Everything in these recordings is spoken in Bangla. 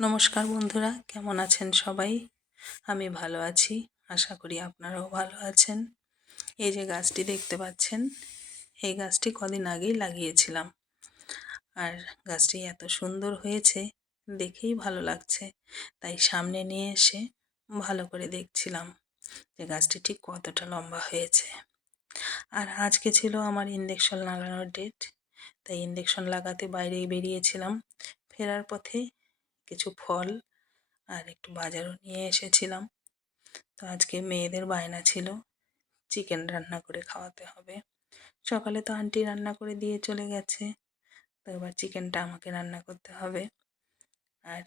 নমস্কার বন্ধুরা, কেমন আছেন সবাই? আমি ভালো আছি, আশা করি আপনারাও ভালো আছেন। এই যে গাছটি দেখতে পাচ্ছেন, এই গাছটি কদিন আগেই লাগিয়েছিলাম। আর গাছটি এত সুন্দর হয়েছে, দেখেই ভালো লাগছে। তাই সামনে নিয়ে এসে ভালো করে দেখছিলাম যে গাছটি ঠিক কতটা লম্বা হয়েছে। আর আজকে ছিল আমার ইঞ্জেকশন লাগানোর ডেট, তাই ইঞ্জেকশন লাগাতে বাইরেই বেরিয়েছিলাম। ফেরার পথে কিছু ফল আর একটু বাজারও নিয়ে এসেছিলাম। তো আজকে মেয়েদের বায়না ছিল চিকেন রান্না করে খাওয়াতে হবে। সকালে তো আন্টি রান্না করে দিয়ে চলে গেছে, তো এবার চিকেনটা আমাকে রান্না করতে হবে। আর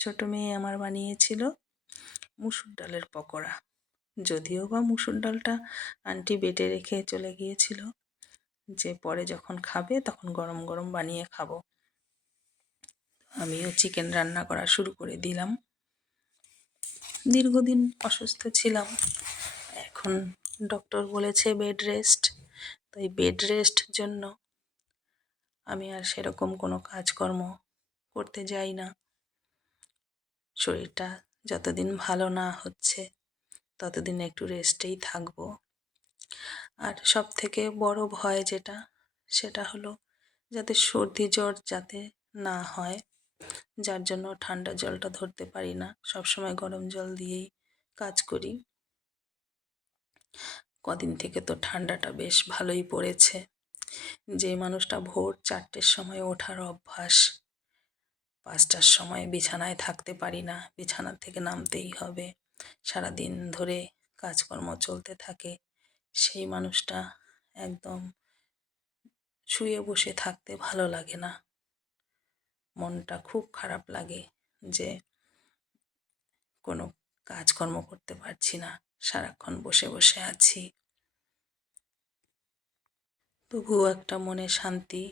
ছোট মেয়ে আমার বানিয়েছিল মুসুর ডালের পকোড়া। যদিও বা মুসুর ডালটা আন্টি বেটে রেখে চলে গিয়েছিল, যে পরে যখন খাবে তখন গরম গরম বানিয়ে খাবো। আমিও চিকেন রান্না করা শুরু করে দিলাম। দীর্ঘদিন অসুস্থ ছিলাম, এখন ডক্টর বলেছে বেড রেস্ট। তো এই বেড রেস্ট জন্য আমি আর সেরকম কোনো কাজকর্ম করতে যাই না। শরীরটা যতদিন ভালো না হচ্ছে ততদিন একটু রেস্টেই থাকবো। আর সব থেকে বড় ভয় যেটা, সেটা হলো যাতে সর্দি জ্বর যাতে না হয়, যার জন্য ঠান্ডা জলটা ধরতে পারি না, সবসময় গরম জল দিয়েই কাজ করি। কদিন থেকে তো ঠান্ডাটা বেশ ভালোই পড়েছে। যে মানুষটা ভোর 4টের সময় ওঠার অভ্যাস, 5টার সময় বিছানায় থাকতে পারি না, বিছানা থেকে নামতেই হবে, সারাদিন ধরে কাজকর্ম চলতে থাকে, সেই মানুষটা একদম শুয়ে বসে থাকতে ভালো লাগে না। মনটা খুব খারাপ লাগে যে কোনো কাজকর্ম করতে পারছি না, সারাক্ষণ বসে বসে আছি। তবুও একটা মনে শান্তি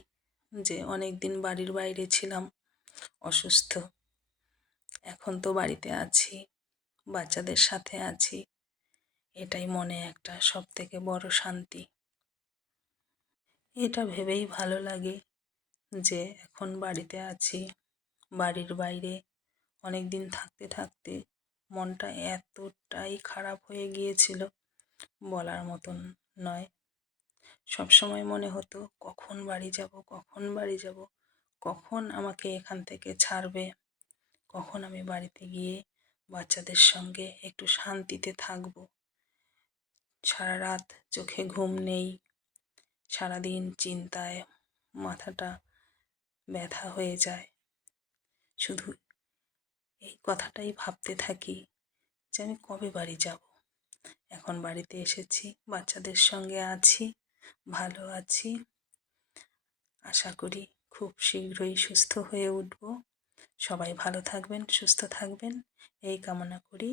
যে অনেক দিন বাড়ির বাইরে ছিলাম অসুস্থ, এখন তো বাড়িতে আছি, বাচ্চাদের সাথে আছি। এটাই মনে একটা সবথেকে বড় শান্তি। এটা ভেবেই ভালো লাগে যে এখন বাড়িতে আছি, বাড়ির বাইরে অনেক দিন থাকতে থাকতে মনটা এতটাই খারাপ হয়ে গিয়েছিল, বলার মতন নয়। সবসময় মনে হতো কখন বাড়ি যাব, কখন বাড়ি যাব, কখন আমাকে এখান থেকে ছাড়বে, কখন আমি বাড়িতে গিয়ে বাচ্চাদের সঙ্গে একটু শান্তিতে থাকবো। সারা রাত চোখে ঘুম নেই, সারাদিন চিন্তায় মাথাটা ব্যথা হয়ে যায়। শুধু এই কথাটাই ভাবতে থাকি যে আমি কবে বাড়ি যাব। এখন বাড়িতে এসেছি, বাচ্চাদের সঙ্গে আছি, ভালো আছি। আশা করি খুব শীঘ্রই সুস্থ হয়ে উঠব। সবাই ভালো থাকবেন, সুস্থ থাকবেন, এই কামনা করি।